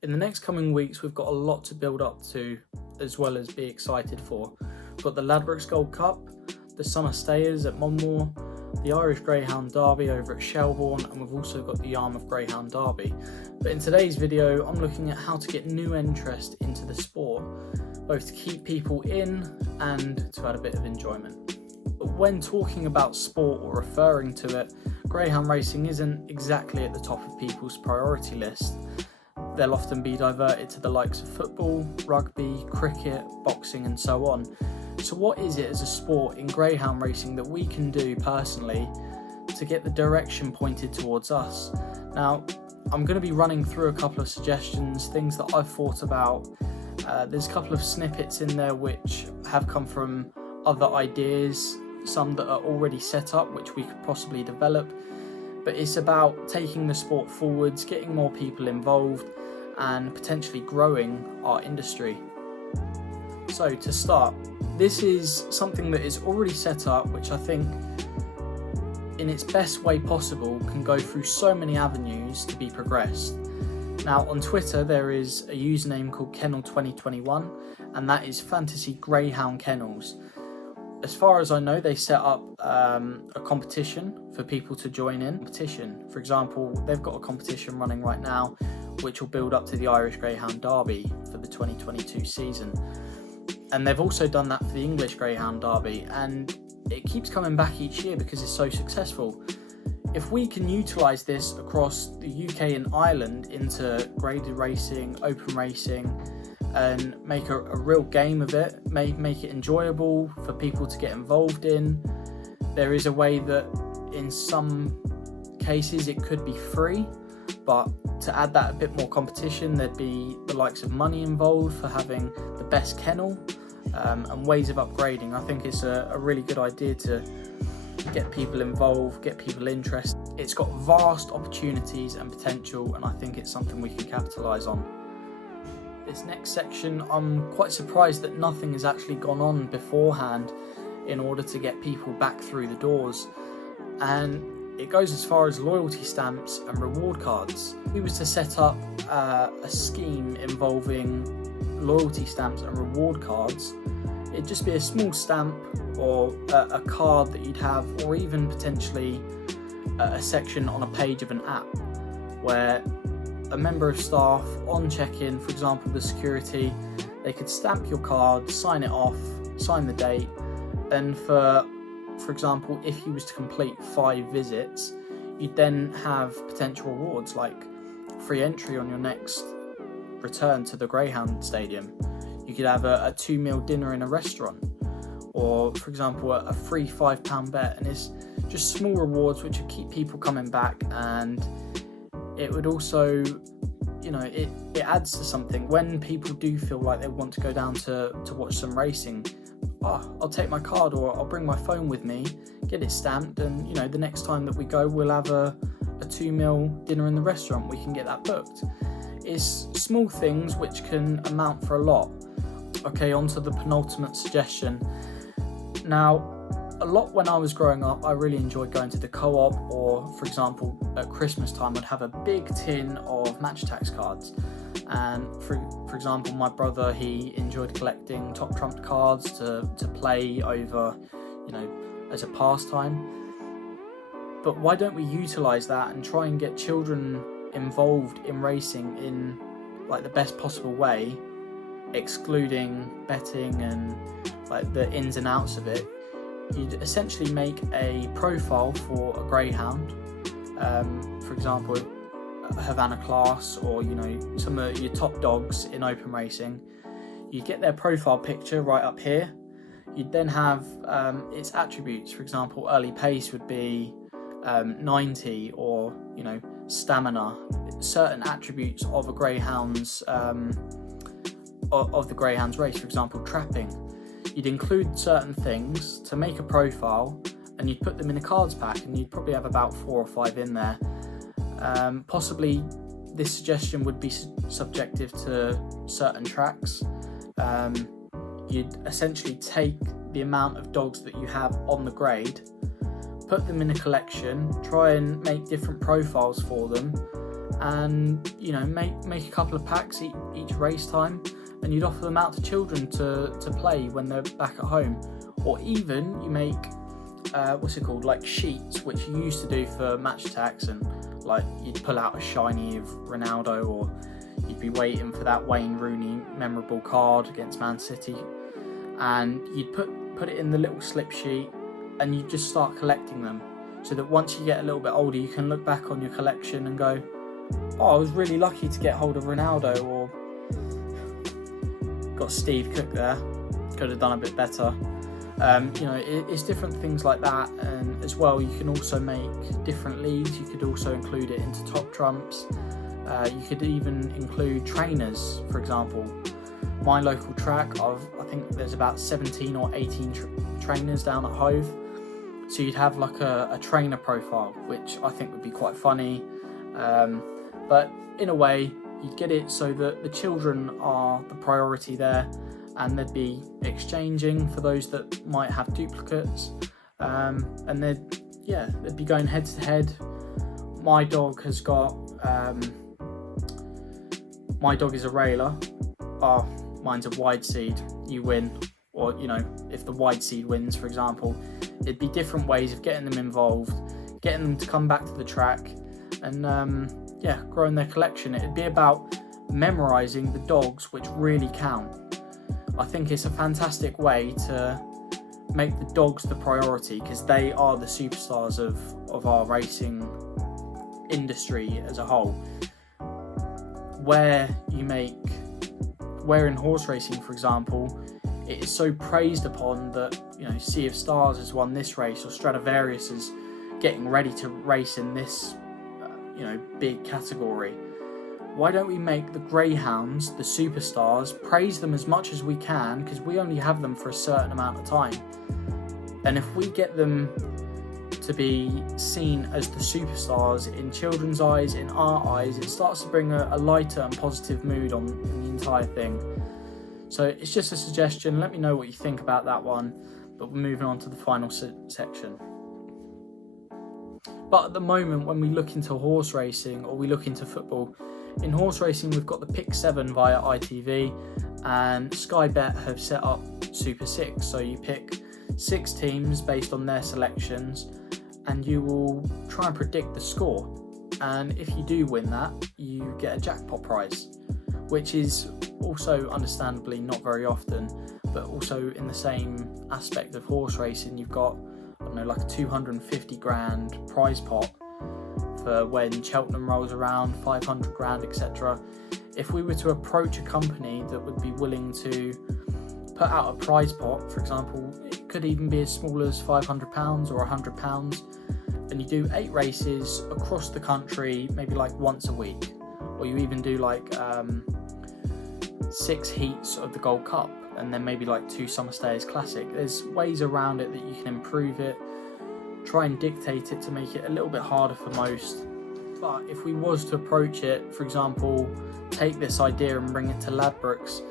In the next coming weeks, we've got a lot to build up to, as well as be excited for. We've got the Ladbrokes Gold Cup, the Summer Stayers at Monmore, the Irish Greyhound Derby over at Shelbourne, and we've also got the Yarmouth Greyhound Derby. But in today's video, I'm looking at how to get new interest into the sport, both to keep people in and to add a bit of enjoyment. But when talking about sport or referring to it, greyhound racing isn't exactly at the top of people's priority list. They'll often be diverted to the likes of football, rugby, cricket, boxing and so on. So what is it as a sport in greyhound racing that we can do personally to get the direction pointed towards us? Now, I'm going to be running through a couple of suggestions, things that I've thought about. There's a couple of snippets in there which have come from other ideas, some that are already set up which we could possibly develop. But it's about taking the sport forwards, getting more people involved and potentially growing our industry. So to start, this is something that is already set up, which I think in its best way possible can go through so many avenues to be progressed. Now on Twitter there is a username called Kennel2021 and that is Fantasy Greyhound Kennels. As far as I know, they set up a competition for people to join in. For example, they've got a competition running right now which will build up to the Irish Greyhound Derby for the 2022 season. And they've also done that for the English Greyhound Derby, and it keeps coming back each year because it's so successful. If we can utilise this across the UK and Ireland into graded racing, open racing, and make a real game of it, make it enjoyable for people to get involved in. There is a way that in some cases it could be free, but to add that a bit more competition, there'd be the likes of money involved for having the best kennel and ways of upgrading. I think it's a really good idea to get people involved, get people interested. It's got vast opportunities and potential, and I think it's something we can capitalise on. This next section, I'm quite surprised that nothing has actually gone on beforehand in order to get people back through the doors, and it goes as far as loyalty stamps and reward cards. If we were to set up a scheme involving loyalty stamps and reward cards, it'd just be a small stamp or a card that you'd have, or even potentially a section on a page of an app where a member of staff on check-in, for example the security, they could stamp your card, sign it off, sign the date, and for example if you was to complete 5 visits, you'd then have potential rewards like free entry on your next return to the Greyhound Stadium. You could have a 2-meal dinner in a restaurant, or for example a free £5 bet, and it's just small rewards which would keep people coming back, and it would also, it adds to something. When people do feel like they want to go down to watch some racing, I'll take my card or I'll bring my phone with me, get it stamped, and the next time that we go we'll have a 2-meal dinner in the restaurant, we can get that booked. It's small things which can amount for a lot. Okay, on to the penultimate suggestion. Now, a lot when I was growing up, I really enjoyed going to the co-op, or for example at Christmas time I'd have a big tin of match tax cards, and for example my brother, he enjoyed collecting top trumped cards to play over, as a pastime. But why don't we utilise that and try and get children involved in racing in like the best possible way, excluding betting and like the ins and outs of it? You'd essentially make a profile for a greyhound, for example Havana Class, or some of your top dogs in open racing. You get their profile picture right up here. You'd then have its attributes. For example, early pace would be 90, or stamina, certain attributes of a greyhound's of the greyhound's race. For example, trapping. You'd include certain things to make a profile, and you'd put them in a cards pack, and you'd probably have about 4 or 5 in there. Possibly this suggestion would be subjective to certain tracks. You'd essentially take the amount of dogs that you have on the grade, put them in a collection, try and make different profiles for them, and make a couple of packs each race time, and you'd offer them out to children to play when they're back at home. Or even you make like sheets, which you used to do for match attacks, and like you'd pull out a shiny of Ronaldo, or you'd be waiting for that Wayne Rooney memorable card against Man City, and you'd put it in the little slip sheet, and you just start collecting them, so that once you get a little bit older, you can look back on your collection and go, oh, I was really lucky to get hold of Ronaldo, or got Steve Cook there, could have done a bit better. It's different things like that. And as well, you can also make different leagues. You could also include it into top trumps. You could even include trainers. For example, my local track, I think there's about 17 or 18 trainers down at Hove, so you'd have like a trainer profile, which I think would be quite funny. But in a way, you'd get it so that the children are the priority there, and they'd be exchanging for those that might have duplicates, and they'd be going head to head. My dog is a railer. Mine's a wide seed. You win, or if the wide seed wins, for example, it'd be different ways of getting them involved, getting them to come back to the track, and growing their collection. It'd be about memorizing the dogs which really count. I think it's a fantastic way to make the dogs the priority, because they are the superstars of our racing industry as a whole. Where in horse racing, for example, it is so praised upon that Sea of Stars has won this race, or Stradivarius is getting ready to race in this big category. Why don't we make the greyhounds the superstars, praise them as much as we can, because we only have them for a certain amount of time, and if we get them to be seen as the superstars in children's eyes, in our eyes, it starts to bring a lighter and positive mood on the entire thing. So it's just a suggestion. Let me know what you think about that one, but we're moving on to the final section. But at the moment, when we look into horse racing, or we look into football, in horse racing we've got the Pick 7 via ITV, and Sky Bet have set up Super 6. So you pick 6 teams based on their selections, and you will try and predict the score. And if you do win that, you get a jackpot prize, which is also understandably not very often, but also in the same aspect of horse racing, you've got, like a 250 grand prize pot for when Cheltenham rolls around, 500 grand, etc. If we were to approach a company that would be willing to put out a prize pot, for example, it could even be as small as £500 or £100, and you do 8 races across the country, maybe like once a week, or you even do like 6 heats of the Gold Cup, and then maybe like 2 Summer Stayers Classic. There's ways around it that you can improve it, try and dictate it to make it a little bit harder for most. But if we was to approach it, for example, take this idea and bring it to Ladbrokes,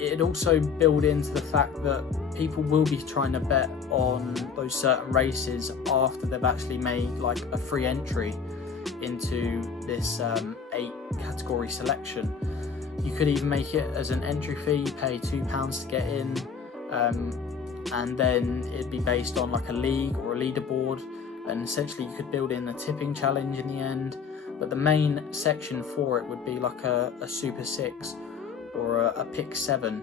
it'd also build into the fact that people will be trying to bet on those certain races after they've actually made like a free entry into this 8 category selection. You could even make it as an entry fee. You pay £2 to get in, and then it'd be based on like a league or a leaderboard, and essentially you could build in a tipping challenge in the end. But the main section for it would be like a Super 6 or a Pick 7,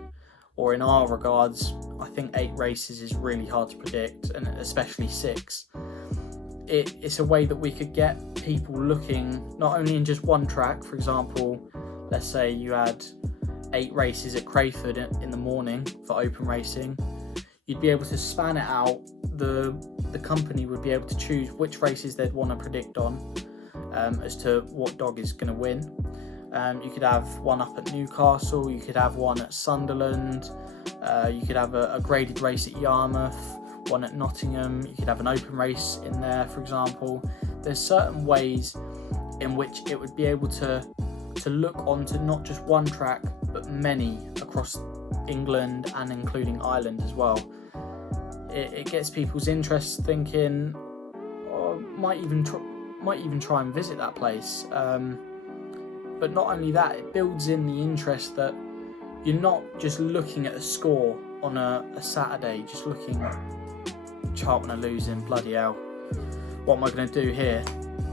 or in our regards, I think 8 races is really hard to predict, and especially 6. It's a way that we could get people looking not only in just one track. For example, let's say you had 8 races at Crayford in the morning for open racing. You'd be able to span it out. The company would be able to choose which races they'd want to predict on, as to what dog is going to win. You could have one up at Newcastle, you could have one at Sunderland, you could have a graded race at Yarmouth, one at Nottingham, you could have an open race in there, for example. There's certain ways in which it would be able to look onto not just one track, but many across England and including Ireland as well. It gets people's interest thinking, might even try and visit that place. But not only that, it builds in the interest that you're not just looking at a score on a Saturday, just looking, Charlton are losing, bloody hell, what am I going to do here?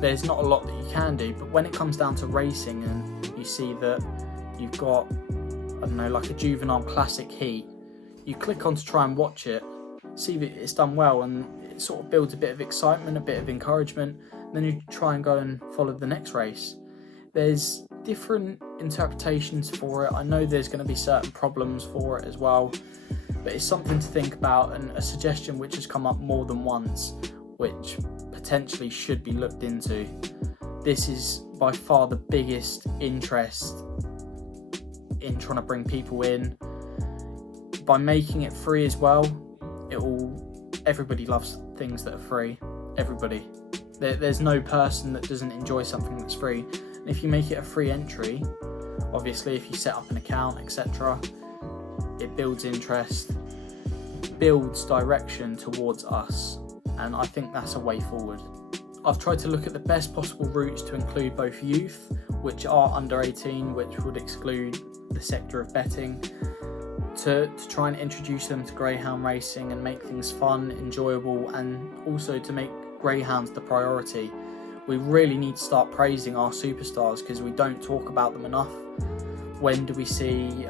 There's not a lot that you can do, but when it comes down to racing and you see that you've got, I don't know, like a juvenile classic heat, you click on to try and watch it, see that it's done well, and it sort of builds a bit of excitement, a bit of encouragement, and then you try and go and follow the next race. There's different interpretations for it. I know there's going to be certain problems for it as well, but it's something to think about, and a suggestion which has come up more than once, which potentially should be looked into. This is by far the biggest interest in trying to bring people in. By making it free as well, everybody loves things that are free. Everybody. There's no person that doesn't enjoy something that's free. And if you make it a free entry, obviously if you set up an account, etc., it builds interest, builds direction towards us, and I think that's a way forward. I've tried to look at the best possible routes to include both youth, which are under 18, which would exclude the sector of betting, to try and introduce them to greyhound racing and make things fun, enjoyable, and also to make greyhounds the priority. We really need to start praising our superstars because we don't talk about them enough. When do we see,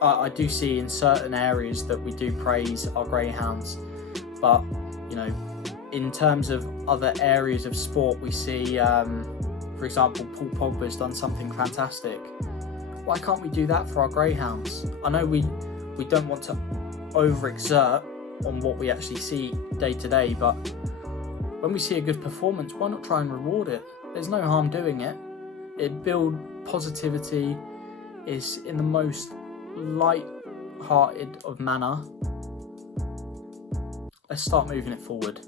I do see in certain areas that we do praise our greyhounds, but you know, in terms of other areas of sport, we see, for example, Paul Pogba's done something fantastic. Why can't we do that for our greyhounds? I know we don't want to overexert on what we actually see day to day, but when we see a good performance, why not try and reward it? There's no harm doing it. It builds positivity, is in the most light-hearted of manner. Let's start moving it forward.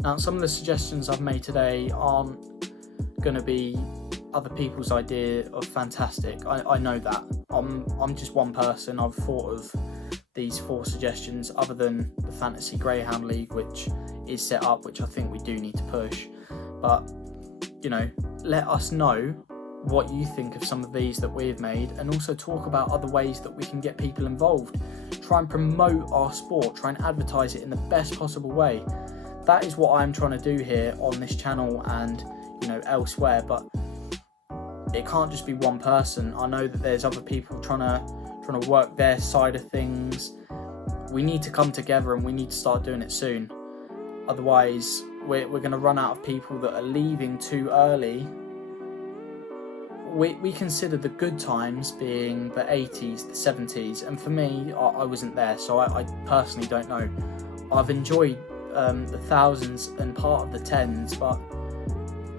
Now, some of the suggestions I've made today aren't going to be other people's idea of fantastic. I know that. I'm just one person. I've thought of these 4 suggestions, other than the Fantasy Greyhound League, which is set up, which I think we do need to push. But, you know, let us know what you think of some of these that we've made, and also talk about other ways that we can get people involved. Try and promote our sport, try and advertise it in the best possible way. That is what I'm trying to do here on this channel and, you know, elsewhere, but it can't just be one person. I know that there's other people trying to work their side of things. We need to come together and we need to start doing it soon. Otherwise, we're going to run out of people that are leaving too early. We consider the good times being the 80s, the 70s, and for me, I wasn't there, so I personally don't know. I've enjoyed the thousands and part of the tens, but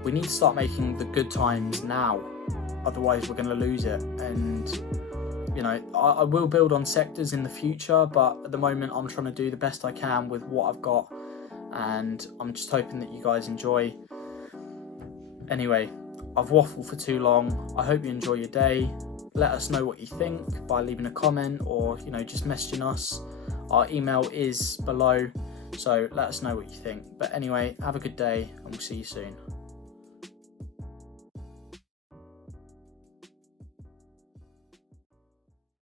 we need to start making the good times now. Otherwise, we're going to lose it. And you know, I will build on sectors in the future, but at the moment, I'm trying to do the best I can with what I've got, and I'm just hoping that you guys enjoy. Anyway, I've waffled for too long. I hope you enjoy your day. Let us know what you think by leaving a comment, or, you know, just messaging us. Our email is below, so let us know what you think. But anyway, have a good day and we'll see you soon.